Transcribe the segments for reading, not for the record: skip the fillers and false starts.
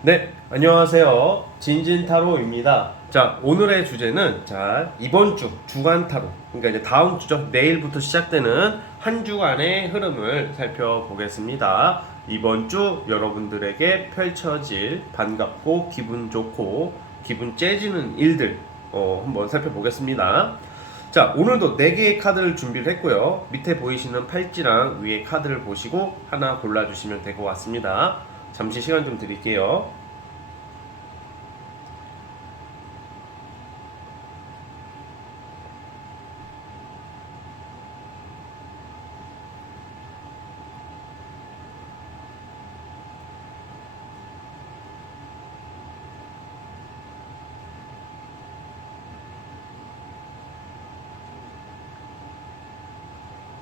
네, 안녕하세요. 진진타로입니다. 자, 오늘의 주제는 이번 주 주간 타로. 그러니까 이제 다음 주죠. 내일부터 시작되는 한 주간의 흐름을 살펴보겠습니다. 이번 주 여러분들에게 펼쳐질 반갑고 기분 좋고 기분 째지는 일들 한번 살펴보겠습니다. 자, 오늘도 4개의 카드를 준비를 했고요. 밑에 보이시는 팔찌랑 위에 카드를 보시고 하나 골라주시면 될 것 같습니다. 잠시 시간 좀 드릴게요.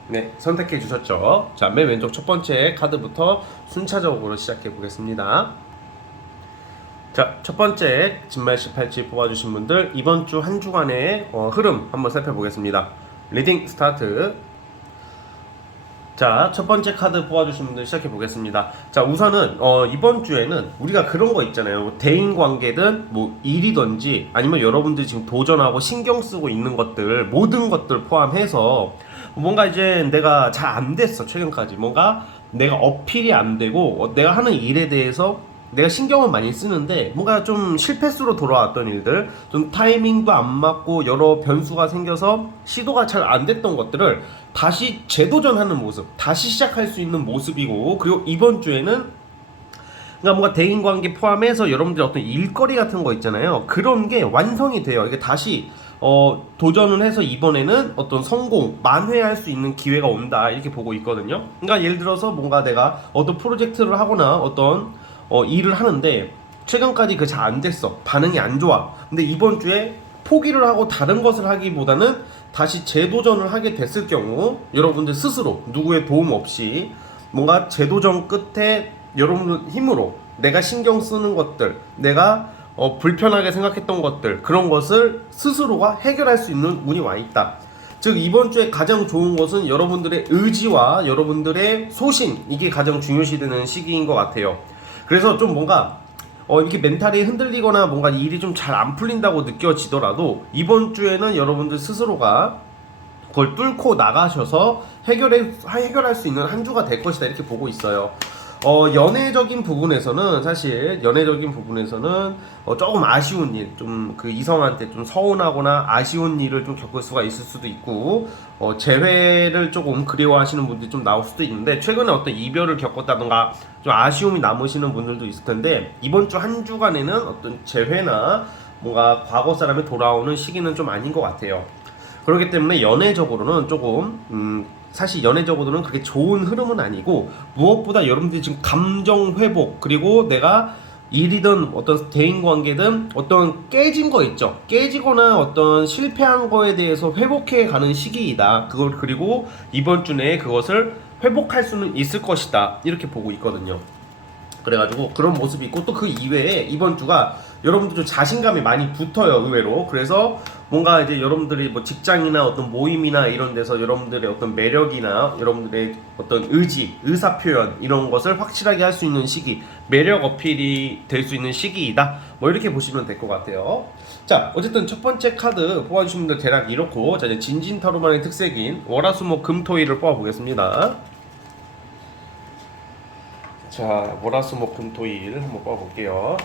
네, 선택해 주셨죠? 자, 맨 왼쪽 첫 번째 카드부터 순차적으로 시작해 보겠습니다. 자, 첫 번째 진말 18지 뽑아주신 분들 이번 주 한 주간의 흐름 한번 살펴보겠습니다. 리딩 스타트. 자, 첫 번째 카드 뽑아주신 분들 시작해 보겠습니다. 자, 우선은 이번 주에는 우리가 그런 거 있잖아요. 대인 관계든 뭐 일이든지 아니면 여러분들이 지금 도전하고 신경 쓰고 있는 것들 모든 것들 포함해서 뭔가 이제 내가 잘 안 됐어 최근까지 뭔가 내가 어필이 안 되고 내가 하는 일에 대해서 내가 신경을 많이 쓰는데 뭔가 좀 실패수로 돌아왔던 일들, 좀 타이밍도 안 맞고 여러 변수가 생겨서 시도가 잘 안 됐던 것들을 다시 재도전하는 모습, 다시 시작할 수 있는 모습이고, 그리고 이번 주에는 그러니까 뭔가 대인관계 포함해서 여러분들이 어떤 일거리 같은 거 있잖아요. 그런 게 완성이 돼요. 이게 다시 도전을 해서 이번에는 어떤 성공, 만회할 수 있는 기회가 온다 이렇게 보고 있거든요. 그러니까 예를 들어서 뭔가 내가 어떤 프로젝트를 하거나 어떤 일을 하는데 최근까지 그 잘 안 됐어. 반응이 안 좋아. 근데 이번 주에 포기를 하고 다른 것을 하기보다는 다시 재도전을 하게 됐을 경우 여러분들 스스로 누구의 도움 없이 뭔가 재도전 끝에 여러분들 힘으로 내가 신경 쓰는 것들, 내가 불편하게 생각했던 것들, 그런 것을 스스로가 해결할 수 있는 운이 와 있다. 즉 이번 주에 가장 좋은 것은 여러분들의 의지와 여러분들의 소신, 이게 가장 중요시되는 시기인 것 같아요. 그래서 좀 뭔가 이렇게 멘탈이 흔들리거나 뭔가 일이 좀 잘 안 풀린다고 느껴지더라도 이번 주에는 여러분들 스스로가 그걸 뚫고 나가셔서 해결할 수 있는 한 주가 될 것이다 이렇게 보고 있어요. 연애적인 부분에서는 사실 연애적인 부분에서는 조금 아쉬운 일, 좀 그 이성한테 좀 서운하거나 아쉬운 일을 좀 겪을 수가 있을 수도 있고, 재회를 조금 그리워하시는 분들이 좀 나올 수도 있는데, 최근에 어떤 이별을 겪었다던가 좀 아쉬움이 남으시는 분들도 있을 텐데, 이번 주 한 주간에는 어떤 재회나 뭔가 과거 사람이 돌아오는 시기는 좀 아닌 것 같아요. 그렇기 때문에 연애적으로는 조금 사실 연애적으로는 그렇게 좋은 흐름은 아니고, 무엇보다 여러분들이 지금 감정 회복, 그리고 내가 일이든 어떤 대인 관계든 어떤 깨진 거 있죠. 깨지거나 어떤 실패한 거에 대해서 회복해 가는 시기이다. 그걸 그리고 이번 주 내에 그것을 회복할 수는 있을 것이다. 이렇게 보고 있거든요. 그래가지고 그런 모습이 있고, 또 그 이외에 이번 주가 여러분들 좀 자신감이 많이 붙어요, 의외로. 그래서 뭔가 이제 여러분들이 뭐 직장이나 어떤 모임이나 이런 데서 여러분들의 어떤 매력이나 여러분들의 어떤 의지, 의사표현 이런 것을 확실하게 할 수 있는 시기, 매력 어필이 될 수 있는 시기이다, 뭐 이렇게 보시면 될 것 같아요. 자, 어쨌든 첫 번째 카드 뽑아주신 분들 대략 이렇고, 자 이제 진진타로만의 특색인 월화수목금토일을 뽑아보겠습니다. 자, 월화수목금토일 한번 뽑아볼게요.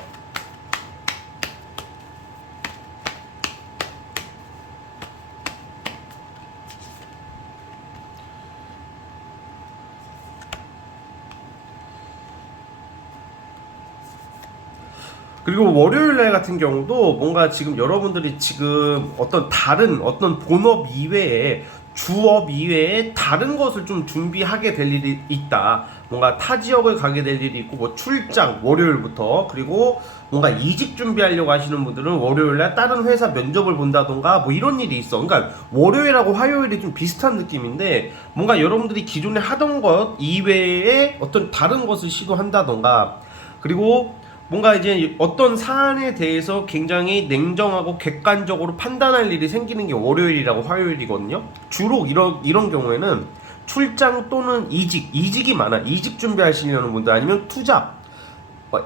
그리고 월요일 날 같은 경우도 뭔가 지금 여러분들이 지금 어떤 다른 어떤 본업 이외에 주업 이외에 다른 것을 좀 준비하게 될 일이 있다. 뭔가 타 지역을 가게 될 일이 있고, 뭐 출장 월요일부터, 그리고 뭔가 이직 준비하려고 하시는 분들은 월요일 날 다른 회사 면접을 본다던가 뭐 이런 일이 있어. 그러니까 월요일하고 화요일이 좀 비슷한 느낌인데, 뭔가 여러분들이 기존에 하던 것 이외에 어떤 다른 것을 시도한다던가, 그리고 뭔가 이제 어떤 사안에 대해서 굉장히 냉정하고 객관적으로 판단할 일이 생기는 게 월요일이라고 화요일이거든요. 주로 이런 경우에는 출장 또는 이직이 많아. 이직 준비하시려는 분들, 아니면 투잡,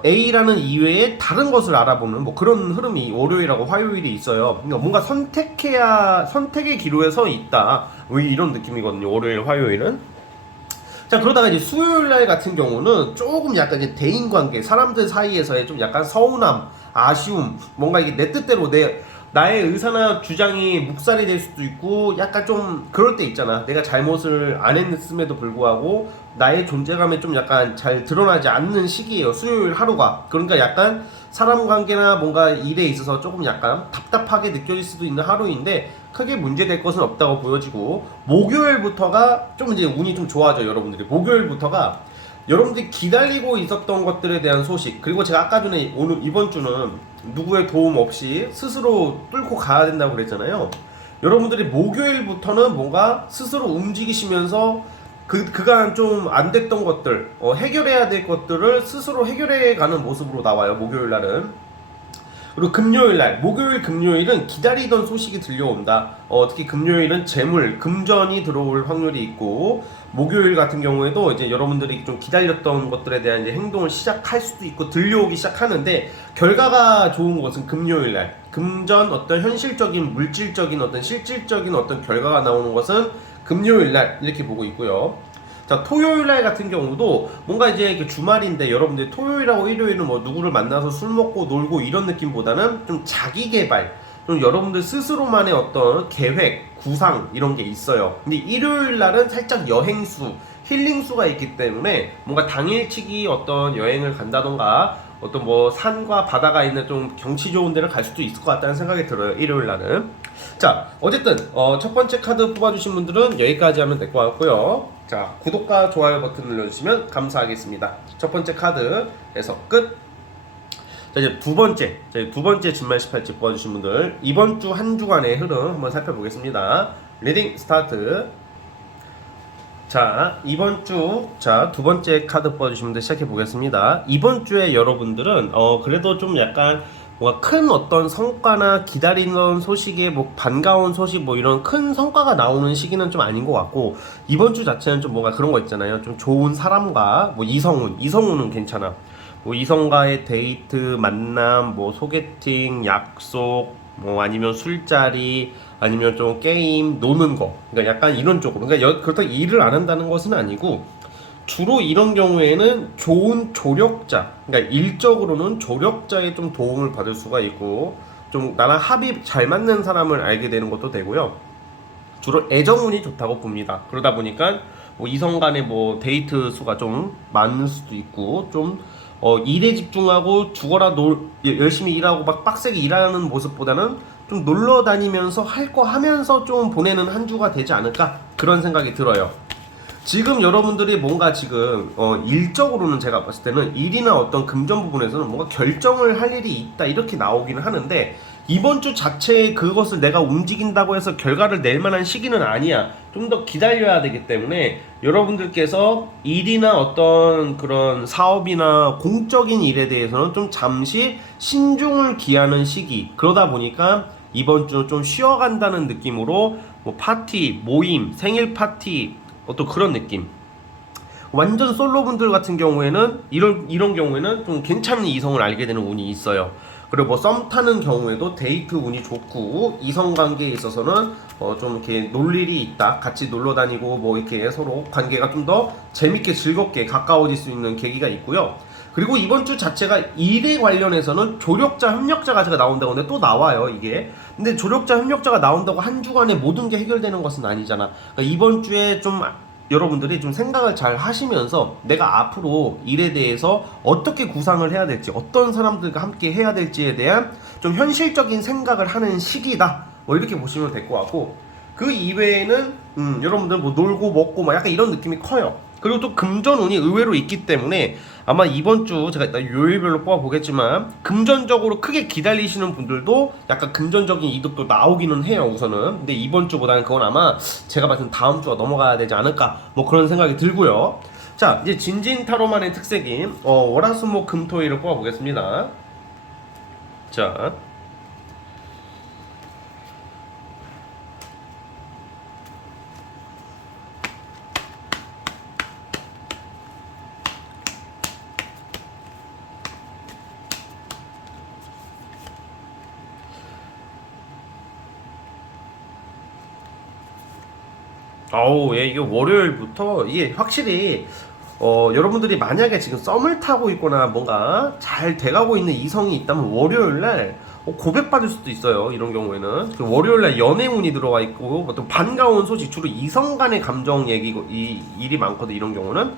A라는 이외에 다른 것을 알아보는 뭐 그런 흐름이 월요일하고 화요일이 있어요. 그러니까 뭔가 선택의 기로에 서 있다. 뭐 이런 느낌이거든요. 월요일, 화요일은. 자, 그러다가 이제 수요일 날 같은 경우는 조금 약간 이제 대인 관계, 사람들 사이에서의 좀 약간 서운함, 아쉬움, 뭔가 이게 내 뜻대로 나의 의사나 주장이 묵살이 될 수도 있고, 약간 좀 그럴 때 있잖아. 내가 잘못을 안 했음에도 불구하고 나의 존재감이 좀 약간 잘 드러나지 않는 시기예요. 수요일 하루가. 그러니까 약간 사람 관계나 뭔가 일에 있어서 조금 약간 답답하게 느껴질 수도 있는 하루인데 크게 문제될 것은 없다고 보여지고, 목요일부터가 좀 이제 운이 좀 좋아져요. 여러분들이 목요일부터가 여러분들이 기다리고 있었던 것들에 대한 소식, 그리고 제가 아까 전에 오늘 이번 주는 누구의 도움 없이 스스로 뚫고 가야 된다고 그랬잖아요. 여러분들이 목요일부터는 뭔가 스스로 움직이시면서 그간 좀 안 됐던 것들, 해결해야 될 것들을 스스로 해결해 가는 모습으로 나와요. 목요일 날은. 그리고 금요일 날, 목요일, 금요일은 기다리던 소식이 들려온다. 특히 금요일은 재물, 금전이 들어올 확률이 있고, 목요일 같은 경우에도 이제 여러분들이 좀 기다렸던 것들에 대한 이제 행동을 시작할 수도 있고 들려오기 시작하는데, 결과가 좋은 것은 금요일 날, 금전 어떤 현실적인 물질적인 어떤 실질적인 어떤 결과가 나오는 것은 금요일 날 이렇게 보고 있고요. 자, 토요일 날 같은 경우도 뭔가 이제 이렇게 주말인데 여러분들 토요일하고 일요일은 뭐 누구를 만나서 술 먹고 놀고 이런 느낌보다는 좀 자기 개발, 좀 여러분들 스스로만의 어떤 계획, 구상 이런 게 있어요. 근데 일요일 날은 살짝 여행수, 힐링수가 있기 때문에 뭔가 당일치기 어떤 여행을 간다던가 어떤 뭐 산과 바다가 있는 좀 경치 좋은 데를 갈 수도 있을 것 같다는 생각이 들어요. 일요일 날은. 자, 어쨌든 첫 번째 카드 뽑아주신 분들은 여기까지 하면 될 것 같고요. 자, 구독과 좋아요 버튼 눌러주시면 감사하겠습니다. 첫 번째 카드에서 끝. 자, 이제 두 번째 준말 18지 뽑아주신 분들, 이번 주 한 주간의 흐름 한번 살펴보겠습니다. 리딩 스타트. 자, 이번 주, 자, 두 번째 카드 뽑아주신 분들 시작해 보겠습니다. 이번 주에 여러분들은 그래도 좀 약간 뭔가 큰 어떤 성과나 기다리는 소식에 뭐 반가운 소식 뭐 이런 큰 성과가 나오는 시기는 좀 아닌 것 같고, 이번 주 자체는 좀 뭔가 그런 거 있잖아요. 좀 좋은 사람과 뭐 이성운은 괜찮아. 뭐 이성과의 데이트, 만남, 뭐 소개팅, 약속, 뭐 아니면 술자리, 아니면 좀 게임, 노는 거. 그러니까 약간 이런 쪽으로. 그러니까 그렇다고 일을 안 한다는 것은 아니고, 주로 이런 경우에는 좋은 조력자, 그러니까 일적으로는 조력자의 좀 도움을 받을 수가 있고, 좀 나랑 합이 잘 맞는 사람을 알게 되는 것도 되고요. 주로 애정운이 좋다고 봅니다. 그러다 보니까 뭐 이성 간의 뭐 데이트 수가 좀 많을 수도 있고, 좀 일에 집중하고 열심히 일하고 막 빡세게 일하는 모습보다는 좀 놀러 다니면서 할 거 하면서 좀 보내는 한 주가 되지 않을까, 그런 생각이 들어요. 지금 여러분들이 뭔가 지금 일적으로는 제가 봤을 때는 일이나 어떤 금전 부분에서는 뭔가 결정을 할 일이 있다 이렇게 나오기는 하는데, 이번 주 자체에 그것을 내가 움직인다고 해서 결과를 낼 만한 시기는 아니야. 좀 더 기다려야 되기 때문에 여러분들께서 일이나 어떤 그런 사업이나 공적인 일에 대해서는 좀 잠시 신중을 기하는 시기. 그러다 보니까 이번 주는 좀 쉬어간다는 느낌으로 뭐 파티, 모임, 생일 파티, 어떤 그런 느낌. 완전 솔로분들 같은 경우에는 이런 경우에는 좀 괜찮은 이성을 알게 되는 운이 있어요. 그리고 뭐 썸 타는 경우에도 데이트 운이 좋고, 이성 관계에 있어서는 좀 이렇게 놀 일이 있다, 같이 놀러 다니고 뭐 이렇게 서로 관계가 좀 더 재밌게 즐겁게 가까워질 수 있는 계기가 있고요. 그리고 이번 주 자체가 일에 관련해서는 조력자, 협력자가 제가 나온다고 하는데 또 나와요, 이게. 근데 조력자, 협력자가 나온다고 한 주간에 모든 게 해결되는 것은 아니잖아. 그러니까 이번 주에 좀 여러분들이 좀 생각을 잘 하시면서 내가 앞으로 일에 대해서 어떻게 구상을 해야 될지, 어떤 사람들과 함께 해야 될지에 대한 좀 현실적인 생각을 하는 시기다, 뭐 이렇게 보시면 될 것 같고, 그 이외에는 여러분들 뭐 놀고 먹고 막 약간 이런 느낌이 커요. 그리고 또 금전운이 의외로 있기 때문에 아마 이번 주 제가 일단 요일별로 뽑아보겠지만, 금전적으로 크게 기다리시는 분들도 약간 금전적인 이득도 나오기는 해요, 우선은. 근데 이번 주보다는 그건 아마 제가 봤을 때 다음 주가 넘어가야 되지 않을까, 뭐 그런 생각이 들고요. 자, 이제 진진타로만의 특색인 월화수목금토일을 뽑아보겠습니다. 자, 아우, 예, 이게 월요일부터 이게 확실히 여러분들이 만약에 지금 썸을 타고 있거나 뭔가 잘 돼가고 있는 이성이 있다면 월요일날 고백받을 수도 있어요. 이런 경우에는 그 월요일날 연애운이 들어와 있고 어떤 반가운 소식, 주로 이성 간의 감정 얘기고 이 일이 많거든. 이런 경우는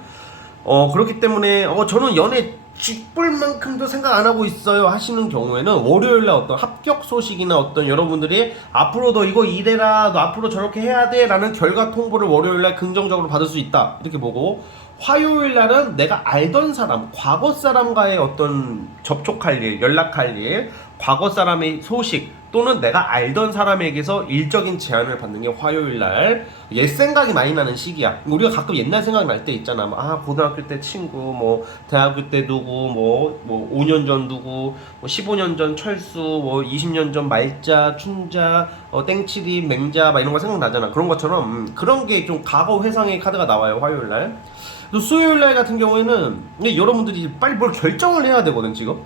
그렇기 때문에 저는 연애 쥐뿔 만큼도 생각 안 하고 있어요 하시는 경우에는 월요일날 어떤 합격 소식이나 어떤 여러분들이 앞으로 너 이거 이래라, 너 앞으로 저렇게 해야 돼 라는 결과 통보를 월요일날 긍정적으로 받을 수 있다 이렇게 보고, 화요일날은 내가 알던 사람, 과거 사람과의 어떤 접촉할 일, 연락할 일, 과거 사람의 소식 또는 내가 알던 사람에게서 일적인 제안을 받는 게 화요일날 옛 생각이 많이 나는 시기야. 우리가 가끔 옛날 생각이 날 때 있잖아. 고등학교 때 친구, 뭐 대학교 때 누구, 뭐 5년 전 누구, 뭐 15년 전 철수, 뭐 20년 전 말자, 춘자, 땡치리, 맹자 막 이런 거 생각나잖아. 그런 것처럼 그런 게 좀 과거 회상의 카드가 나와요 화요일날. 또 수요일날 같은 경우에는 여러분들이 빨리 뭘 결정을 해야 되거든 지금.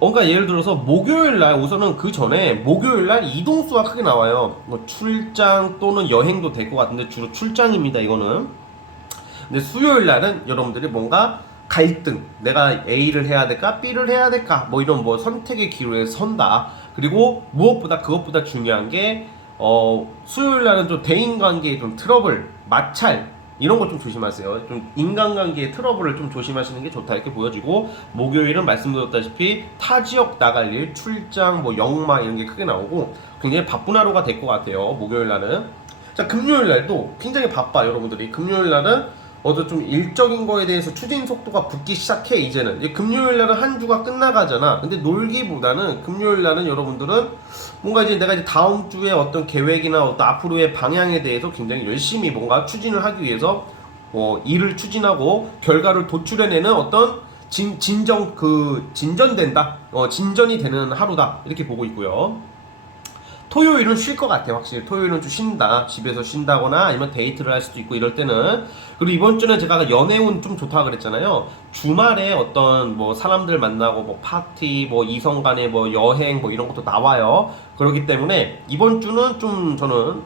그러니까 예를 들어서 목요일날, 우선은 그 전에 목요일날 이동수가 크게 나와요. 뭐 출장 또는 여행도 될 것 같은데 주로 출장입니다 이거는. 근데 수요일날은 여러분들이 뭔가 갈등, 내가 A를 해야 될까 B를 해야 될까 뭐 이런 뭐 선택의 기로에 선다. 그리고 무엇보다 그것보다 중요한 게 수요일날은 좀 대인관계의 좀 트러블, 마찰 이런 거 좀 조심하세요. 좀 인간관계의 트러블을 좀 조심하시는 게 좋다 이렇게 보여지고, 목요일은 말씀드렸다시피 타 지역 나갈 일, 출장, 뭐 영마 이런 게 크게 나오고 굉장히 바쁜 하루가 될 것 같아요 목요일날은. 자, 금요일날도 굉장히 바빠 여러분들이. 금요일날은 좀 일적인 거에 대해서 추진 속도가 붙기 시작해. 이제는 금요일날은 한 주가 끝나가잖아. 근데 놀기보다는 금요일날은 여러분들은 뭔가 이제 내가 이제 다음 주에 어떤 계획이나 어떤 앞으로의 방향에 대해서 굉장히 열심히 뭔가 추진을 하기 위해서 일을 추진하고 결과를 도출해내는 어떤 진전된다. 진전이 되는 하루다 이렇게 보고 있고요. 토요일은 쉴 것 같아. 확실히 토요일은 좀 쉰다. 집에서 쉰다거나 아니면 데이트를 할 수도 있고 이럴 때는. 그리고 이번 주는 제가 연애운 좀 좋다 그랬잖아요. 주말에 어떤 뭐 사람들 만나고 뭐 파티, 뭐 이성 간의 뭐 여행 뭐 이런 것도 나와요. 그렇기 때문에 이번 주는 좀 저는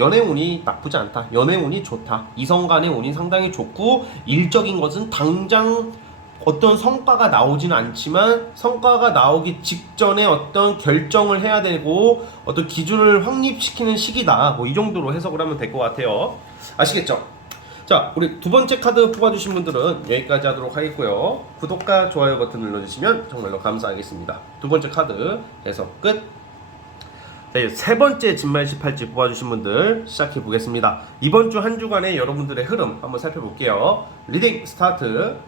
연애운이 나쁘지 않다. 연애운이 좋다. 이성 간의 운이 상당히 좋고, 일적인 것은 당장 어떤 성과가 나오지는 않지만 성과가 나오기 직전에 어떤 결정을 해야 되고 어떤 기준을 확립시키는 시기다. 뭐 이 정도로 해석을 하면 될 것 같아요. 아시겠죠? 자, 우리 두 번째 카드 뽑아주신 분들은 여기까지 하도록 하겠고요. 구독과 좋아요 버튼 눌러주시면 정말로 감사하겠습니다. 두 번째 카드 해석 끝. 네, 세 번째 진말 18지 뽑아주신 분들 시작해 보겠습니다. 이번 주 한 주간의 여러분들의 흐름 한번 살펴볼게요. 리딩 스타트.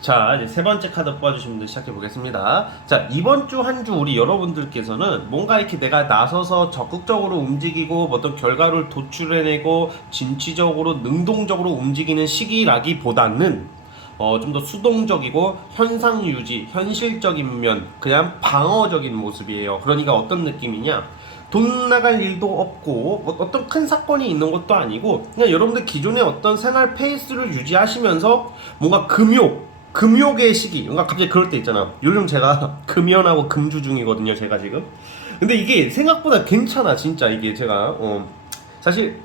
자, 이제 세 번째 카드 뽑아주신 분들 시작해 보겠습니다. 자, 이번 주 한 주 우리 여러분들께서는 뭔가 이렇게 내가 나서서 적극적으로 움직이고 어떤 결과를 도출해내고 진취적으로 능동적으로 움직이는 시기라기보다는 좀 더 수동적이고 현상 유지, 현실적인 면, 그냥 방어적인 모습이에요. 그러니까 어떤 느낌이냐? 돈 나갈 일도 없고 뭐 어떤 큰 사건이 있는 것도 아니고 그냥 여러분들 기존의 어떤 생활 페이스를 유지하시면서 뭔가 금욕의 시기. 뭔가 갑자기 그럴 때 있잖아. 요즘 제가 금연하고 금주 중이거든요 제가 지금. 근데 이게 생각보다 괜찮아 진짜. 이게 제가 사실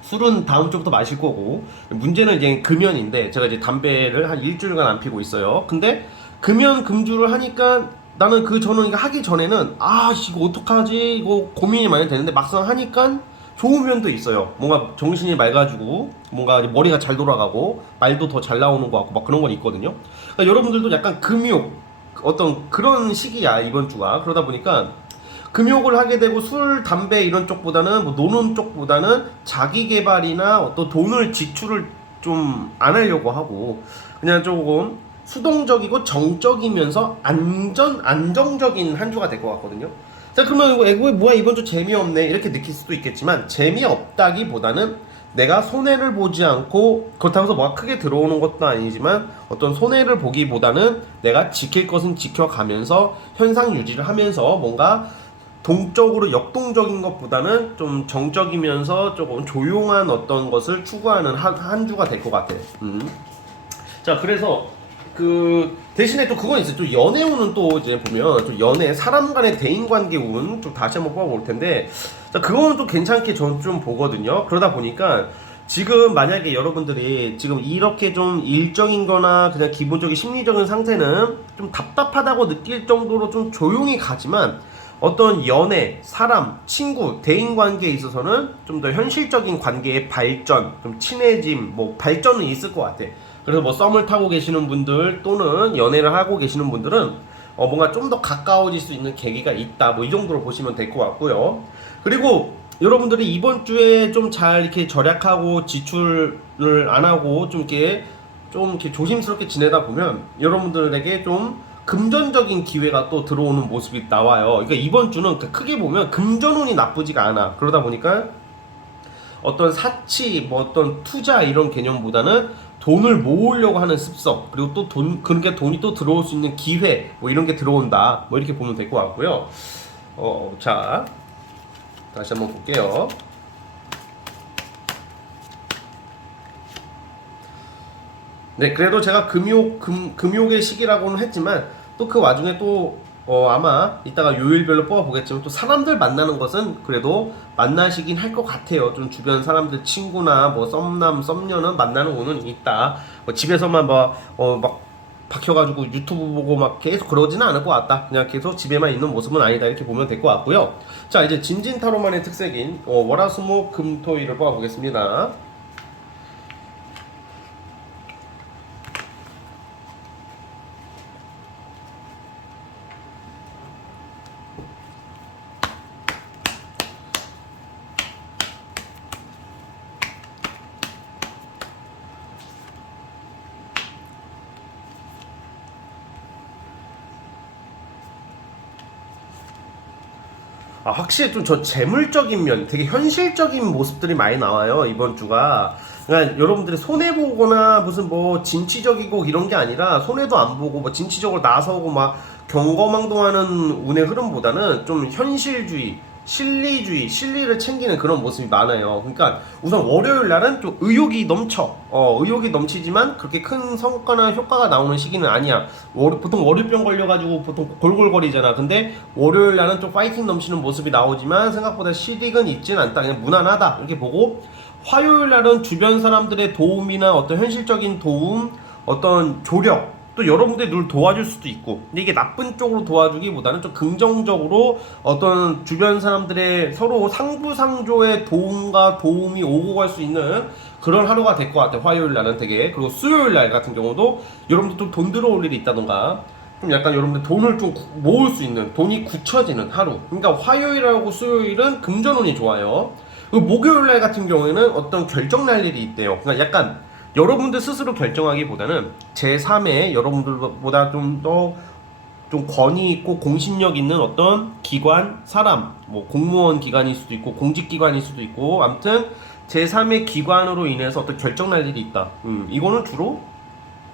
술은 다음 주부터 마실 거고, 문제는 이제 금연인데 제가 이제 담배를 한 일주일간 안 피고 있어요. 근데 금연 금주를 하니까 나는 저는 이거 하기 전에는 이거 어떡하지 이거 고민이 많이 되는데 막상 하니까 좋은 면도 있어요. 뭔가 정신이 맑아지고 뭔가 머리가 잘 돌아가고 말도 더 잘 나오는 것 같고 막 그런 건 있거든요. 그러니까 여러분들도 약간 금욕 어떤 그런 시기야 이번 주가. 그러다 보니까 금욕을 하게 되고 술, 담배 이런 쪽보다는 뭐 노는 쪽보다는 자기 개발이나 어떤 돈을 지출을 좀 안 하려고 하고 그냥 조금 수동적이고 정적이면서 안정적인 한 주가 될 것 같거든요. 자, 그러면 이거 뭐야 이번 주 재미없네 이렇게 느낄 수도 있겠지만, 재미없다기보다는 내가 손해를 보지 않고, 그렇다고 해서 뭐가 크게 들어오는 것도 아니지만 어떤 손해를 보기보다는 내가 지킬 것은 지켜가면서 현상 유지를 하면서 뭔가 동적으로 역동적인 것보다는 좀 정적이면서 조금 조용한 어떤 것을 추구하는 한 주가 될 것 같아. 자, 그래서 대신에 또 그건 있어요. 또 연애운은 또 이제 보면 또 연애 사람 간의 대인관계 운 좀 다시 한번 뽑아볼 텐데, 자, 그거는 또 괜찮게 전 좀 보거든요. 그러다 보니까 지금 만약에 여러분들이 지금 이렇게 좀 일적인 거나 그냥 기본적인 심리적인 상태는 좀 답답하다고 느낄 정도로 좀 조용히 가지만, 어떤 연애, 사람, 친구, 대인관계에 있어서는 좀 더 현실적인 관계의 발전, 좀 친해짐, 뭐 발전은 있을 것 같아. 그래서 뭐 썸을 타고 계시는 분들 또는 연애를 하고 계시는 분들은 뭔가 좀 더 가까워질 수 있는 계기가 있다, 뭐 이 정도로 보시면 될 것 같고요. 그리고 여러분들이 이번 주에 좀 잘 이렇게 절약하고 지출을 안 하고 좀 이렇게 조심스럽게 지내다 보면 여러분들에게 좀 금전적인 기회가 또 들어오는 모습이 나와요. 그러니까 이번 주는 크게 보면 금전운이 나쁘지가 않아. 그러다 보니까 어떤 사치, 뭐 어떤 투자 이런 개념보다는 돈을 모으려고 하는 습성, 그리고 또 그러니까 돈이 또 들어올 수 있는 기회, 뭐 이런 게 들어온다, 뭐 이렇게 보면 될 것 같고요. 자, 다시 한번 볼게요. 네, 그래도 제가 금욕의 시기라고는 했지만 또 그 와중에 또 아마 이따가 요일별로 뽑아보겠지만 또 사람들 만나는 것은 그래도 만나시긴 할 것 같아요. 좀 주변 사람들 친구나 뭐 썸남 썸녀는 만나는 운은 있다. 뭐 집에서만 막 박혀가지고 유튜브 보고 막 계속 그러지는 않을 것 같다. 그냥 계속 집에만 있는 모습은 아니다, 이렇게 보면 될 것 같고요. 자, 이제 진진타로만의 특색인 월화수목 금토일을 뽑아보겠습니다. 확실히 좀 저 재물적인 면, 되게 현실적인 모습들이 많이 나와요, 이번 주가. 그러니까 여러분들이 손해보거나 무슨 뭐 진취적이고 이런 게 아니라, 손해도 안 보고 뭐 진취적으로 나서고 막 경거망동하는 운의 흐름보다는 좀 현실주의, 실리주의, 실리를 챙기는 그런 모습이 많아요. 그러니까 우선 월요일 날은 좀 의욕이 넘쳐. 의욕이 넘치지만 그렇게 큰 성과나 효과가 나오는 시기는 아니야. 보통 월요병 걸려가지고 보통 골골거리잖아. 근데 월요일 날은 좀 파이팅 넘치는 모습이 나오지만 생각보다 실익은 있진 않다. 그냥 무난하다, 이렇게 보고, 화요일 날은 주변 사람들의 도움이나 어떤 현실적인 도움, 어떤 조력, 또 여러분들이 늘 도와줄 수도 있고, 근데 이게 나쁜 쪽으로 도와주기보다는 좀 긍정적으로 어떤 주변 사람들의 서로 상부상조의 도움과 도움이 오고 갈 수 있는 그런 하루가 될 것 같아요, 화요일 날은 되게. 그리고 수요일 날 같은 경우도 여러분들 좀 돈 들어올 일이 있다던가, 좀 약간 여러분들 돈을 좀 모을 수 있는, 돈이 굳혀지는 하루. 그러니까 화요일하고 수요일은 금전운이 좋아요. 그리고 목요일 날 같은 경우에는 어떤 결정 날 일이 있대요. 그러니까 약간 여러분들 스스로 결정하기보다는 제3의 여러분들보다 좀 더 좀 권위 있고 공신력 있는 어떤 기관, 사람, 뭐 공무원 기관일 수도 있고 공직기관일 수도 있고, 아무튼 제3의 기관으로 인해서 어떤 결정 날 일이 있다. 이거는 주로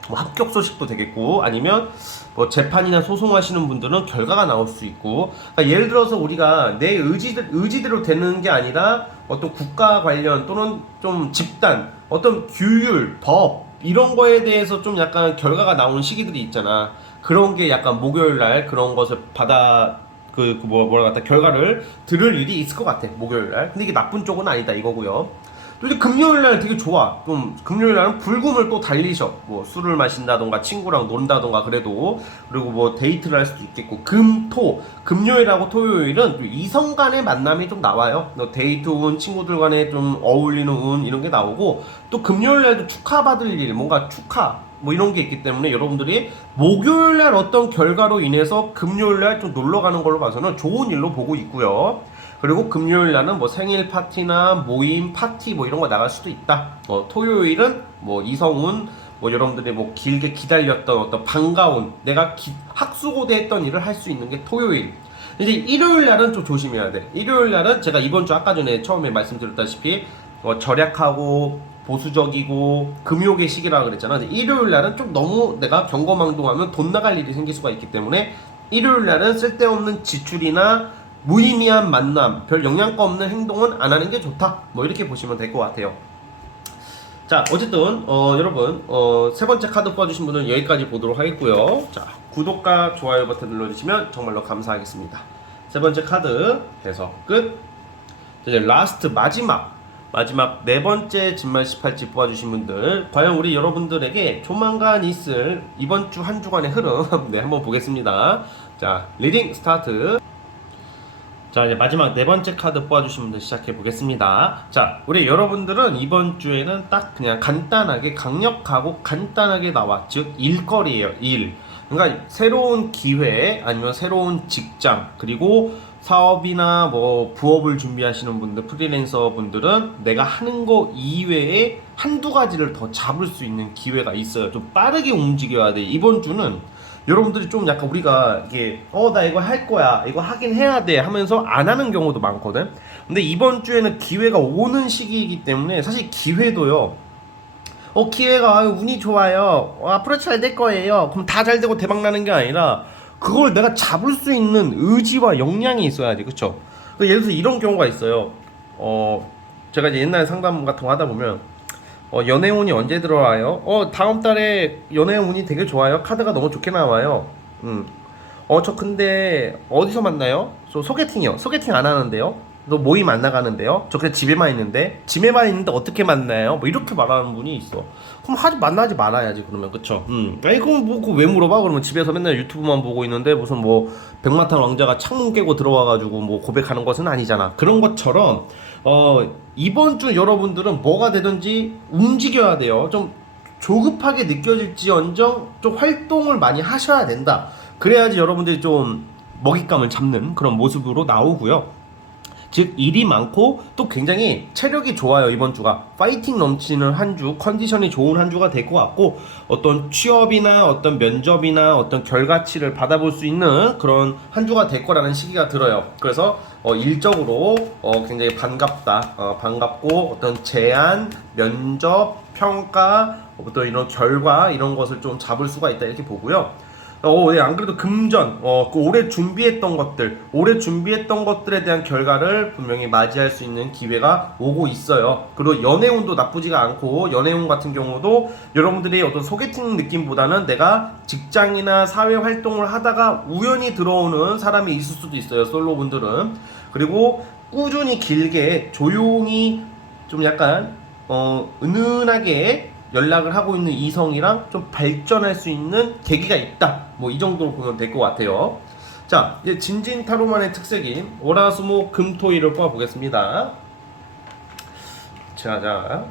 뭐 합격 소식도 되겠고, 아니면 뭐 재판이나 소송하시는 분들은 결과가 나올 수 있고. 그러니까 예를 들어서 우리가 내 의지대로 되는 게 아니라 어떤 국가 관련 또는 좀 집단, 어떤 규율, 법 이런 거에 대해서 좀 약간 결과가 나오는 시기들이 있잖아. 그런 게 약간 목요일 날 그런 것을 받아 결과를 들을 일이 있을 것 같아, 목요일 날. 근데 이게 나쁜 쪽은 아니다, 이거고요. 또 이제 금요일 날 되게 좋아. 좀 금요일 날은 불금을 또 달리셔. 뭐 술을 마신다던가 친구랑 논다던가 그래도, 그리고 뭐 데이트를 할 수도 있겠고. 금요일하고 토요일은 좀 이성 간의 만남이 좀 나와요. 데이트 운, 친구들 간에 좀 어울리는 운, 이런 게 나오고, 또 금요일 날도 축하받을 일, 뭔가 축하 뭐 이런 게 있기 때문에 여러분들이 목요일 날 어떤 결과로 인해서 금요일 날 좀 놀러 가는 걸로 봐서는 좋은 일로 보고 있고요. 그리고 금요일 날은 뭐 생일 파티나 모임 파티 뭐 이런 거 나갈 수도 있다. 토요일은 뭐 이성운, 뭐 여러분들이 뭐 길게 기다렸던 어떤 반가운, 내가 학수고대 했던 일을 할 수 있는 게 토요일. 이제 일요일 날은 좀 조심해야 돼. 일요일 날은 제가 이번 주 아까 전에 처음에 말씀드렸다시피 절약하고 보수적이고 금욕의 시기라고 그랬잖아. 일요일 날은 좀 너무 내가 경거망동하면 돈 나갈 일이 생길 수가 있기 때문에 일요일 날은 쓸데없는 지출이나 무의미한 만남, 별 영향가 없는 행동은 안 하는 게 좋다. 뭐 이렇게 보시면 될 것 같아요. 자, 어쨌든 여러분 세 번째 카드 뽑아주신 분은 여기까지 보도록 하겠고요. 자, 구독과 좋아요 버튼 눌러주시면 정말로 감사하겠습니다. 세 번째 카드 해석 끝. 이제 라스트 마지막 네 번째 진말 18지 뽑아주신 분들, 과연 우리 여러분들에게 조만간 있을 이번 주 한 주간의 흐름 네, 한번 보겠습니다. 자, 리딩 스타트. 자, 이제 마지막 네 번째 카드 뽑아주신 분들 시작해 보겠습니다. 자, 우리 여러분들은 이번 주에는 딱 그냥 간단하게, 강력하고 간단하게 나와. 즉, 일거리예요, 일. 그러니까 새로운 기회, 아니면 새로운 직장, 그리고 사업이나 뭐 부업을 준비하시는 분들, 프리랜서 분들은 내가 하는 거 이외에 한두 가지를 더 잡을 수 있는 기회가 있어요. 좀 빠르게 움직여야 돼. 이번 주는 여러분들이 좀 약간 우리가 이게 나 이거 할 거야, 이거 하긴 해야 돼 하면서 안 하는 경우도 많거든. 근데 이번 주에는 기회가 오는 시기이기 때문에, 사실 기회도요, 기회가 운이 좋아요, 앞으로 잘 될 거예요, 그럼 다 잘 되고 대박 나는 게 아니라 그걸 내가 잡을 수 있는 의지와 역량이 있어야지, 그쵸? 예를 들어서 이런 경우가 있어요. 제가 이제 옛날에 상담 같은 거 하다 보면 연애운이 언제 들어와요? 다음 달에 연애운이 되게 좋아요. 카드가 너무 좋게 나와요. 저 근데 어디서 만나요? 저 소개팅이요. 소개팅 안 하는데요? 너 모임 안 나가는데요? 저 그냥 집에만 있는데 어떻게 만나요? 뭐 이렇게 말하는 분이 있어. 그럼 만나지 말아야지, 그러면. 그쵸? 아니, 그럼 뭐, 그거 왜 물어봐? 그러면 집에서 맨날 유튜브만 보고 있는데 무슨 뭐 백마탄 왕자가 창문 깨고 들어와가지고 뭐 고백하는 것은 아니잖아. 그런 것처럼 이번 주 여러분들은 뭐가 되든지 움직여야 돼요. 좀 조급하게 느껴질지언정 좀 활동을 많이 하셔야 된다. 그래야지 여러분들이 좀 먹잇감을 잡는 그런 모습으로 나오고요. 즉, 일이 많고 또 굉장히 체력이 좋아요. 이번 주가 파이팅 넘치는 한 주, 컨디션이 좋은 한 주가 될 것 같고, 어떤 취업이나 어떤 면접이나 어떤 결과치를 받아볼 수 있는 그런 한 주가 될 거라는 시기가 들어요. 그래서 일적으로 굉장히 반갑고, 어떤 제안, 면접, 평가, 어떤 이런 결과, 이런 것을 좀 잡을 수가 있다, 이렇게 보고요. 네, 안 그래도 금전, 올해 준비했던 것들에 대한 결과를 분명히 맞이할 수 있는 기회가 오고 있어요. 그리고 연애운도 나쁘지가 않고, 연애운 같은 경우도 여러분들이 어떤 소개팅 느낌보다는 내가 직장이나 사회 활동을 하다가 우연히 들어오는 사람이 있을 수도 있어요, 솔로분들은. 그리고 꾸준히 길게 조용히 좀 약간 은은하게 연락을 하고 있는 이성이랑 좀 발전할 수 있는 계기가 있다, 뭐 이 정도로 보면 될 것 같아요. 자, 이제 진진타로만의 특색인 월화수목금토일을 뽑아보겠습니다. 자.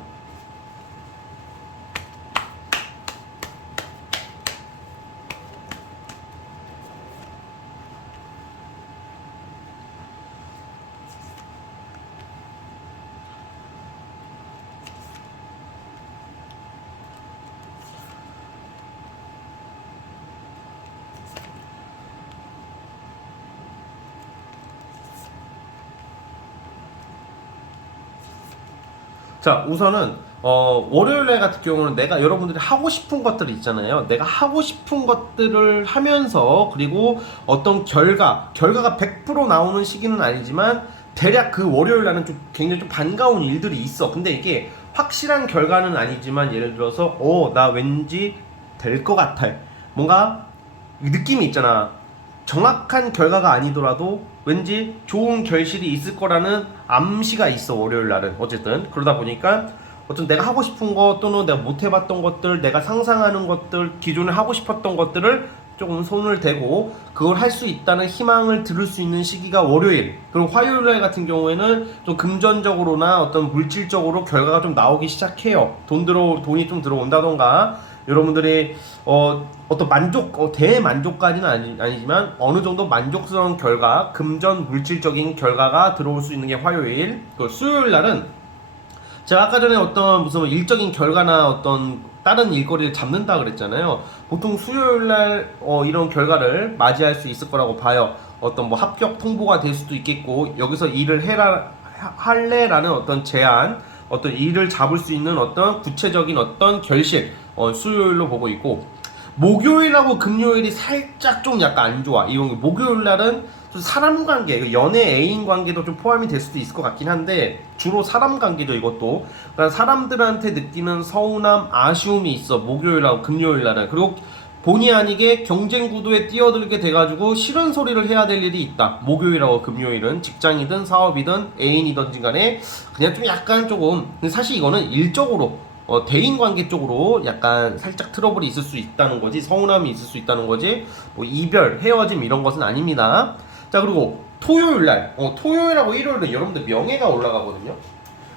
자, 우선은 월요일날 같은 경우는 내가 여러분들이 하고 싶은 것들 있잖아요. 내가 하고 싶은 것들을 하면서, 그리고 어떤 결과가 100% 나오는 시기는 아니지만 대략 그 월요일날은 좀 굉장히 좀 반가운 일들이 있어. 근데 이게 확실한 결과는 아니지만, 예를 들어서 나 왠지 될 것 같아, 뭔가 느낌이 있잖아. 정확한 결과가 아니더라도 왠지 좋은 결실이 있을 거라는 암시가 있어, 월요일 날은. 어쨌든 그러다 보니까 어떤 내가 하고 싶은 거, 또는 내가 못 해봤던 것들, 내가 상상하는 것들, 기존에 하고 싶었던 것들을 조금 손을 대고 그걸 할 수 있다는 희망을 들을 수 있는 시기가 월요일. 그리고 화요일 날 같은 경우에는 좀 금전적으로나 어떤 물질적으로 결과가 좀 나오기 시작해요. 돈이 좀 들어온다던가, 여러분들이 어떤 대만족까지는 아니지만 어느 정도 만족스러운 결과, 금전 물질적인 결과가 들어올 수 있는 게 화요일. 그 수요일 날은 제가 아까 전에 어떤 무슨 일적인 결과나 어떤 다른 일거리를 잡는다 그랬잖아요. 보통 수요일 날 이런 결과를 맞이할 수 있을 거라고 봐요. 어떤 뭐 합격 통보가 될 수도 있겠고, 여기서 일을 할래라는 어떤 제안, 어떤 일을 잡을 수 있는 어떤 구체적인 어떤 결실, 수요일로 보고 있고, 목요일하고 금요일이 살짝 좀 약간 안 좋아. 이건 목요일 날은 좀 사람 관계, 연애 애인 관계도 좀 포함이 될 수도 있을 것 같긴 한데 주로 사람 관계죠 이것도. 그러니까 사람들한테 느끼는 서운함, 아쉬움이 있어 목요일하고 금요일 날은. 그리고 본의 아니게 경쟁 구도에 뛰어들게 돼가지고 싫은 소리를 해야 될 일이 있다. 목요일하고 금요일은 직장이든 사업이든 애인이든지 간에 그냥 좀 약간 조금, 근데 사실 이거는 일적으로 대인 관계 쪽으로 약간 살짝 트러블이 있을 수 있다는 거지, 서운함이 있을 수 있다는 거지, 뭐 이별, 헤어짐 이런 것은 아닙니다. 자, 그리고 토요일 날, 토요일하고 일요일은 여러분들 명예가 올라가거든요.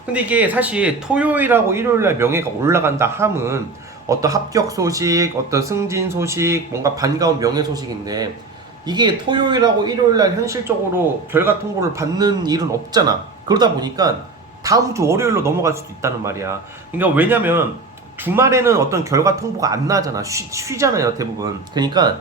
근데 이게 사실 토요일하고 일요일 날 명예가 올라간다 함은 어떤 합격 소식, 어떤 승진 소식, 뭔가 반가운 명예 소식인데 이게 토요일하고 일요일 날 현실적으로 결과 통보를 받는 일은 없잖아. 그러다 보니까 다음 주 월요일로 넘어갈 수도 있다는 말이야. 그러니까 왜냐면 주말에는 어떤 결과 통보가 안 나잖아. 쉬잖아요 대부분. 그러니까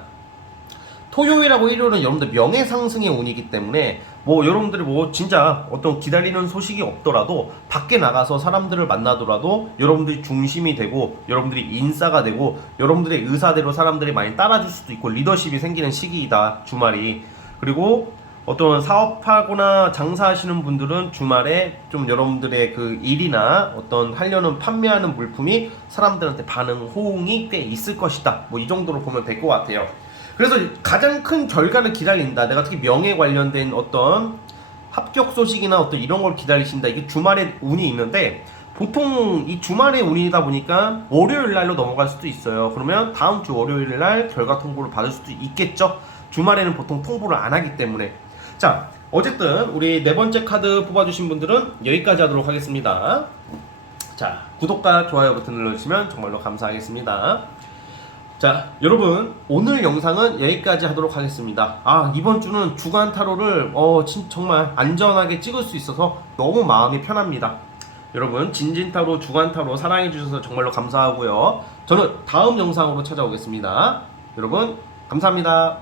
토요일하고 일요일은 여러분들 명예상승의 운이기 때문에 뭐 여러분들이 뭐 진짜 어떤 기다리는 소식이 없더라도 밖에 나가서 사람들을 만나더라도 여러분들이 중심이 되고 여러분들이 인싸가 되고 여러분들의 의사대로 사람들이 많이 따라줄 수도 있고 리더십이 생기는 시기이다 주말이. 그리고 어떤 사업하거나 장사하시는 분들은 주말에 좀 여러분들의 그 일이나 어떤 하려는 판매하는 물품이 사람들한테 반응, 호응이 꽤 있을 것이다. 뭐 이 정도로 보면 될 것 같아요. 그래서 가장 큰 결과를 기다린다. 내가 특히 명예 관련된 어떤 합격 소식이나 어떤 이런 걸 기다리신다. 이게 주말에 운이 있는데 보통 이 주말에 운이다 보니까 월요일 날로 넘어갈 수도 있어요. 그러면 다음 주 월요일 날 결과 통보를 받을 수도 있겠죠. 주말에는 보통 통보를 안 하기 때문에. 자, 어쨌든 우리 네 번째 카드 뽑아주신 분들은 여기까지 하도록 하겠습니다. 자, 구독과 좋아요 버튼 눌러주시면 정말로 감사하겠습니다. 자, 여러분 오늘 영상은 여기까지 하도록 하겠습니다. 이번 주는 주간 타로를 정말 안전하게 찍을 수 있어서 너무 마음이 편합니다. 여러분 진진타로 주간타로 사랑해주셔서 정말로 감사하고요. 저는 다음 영상으로 찾아오겠습니다. 여러분 감사합니다.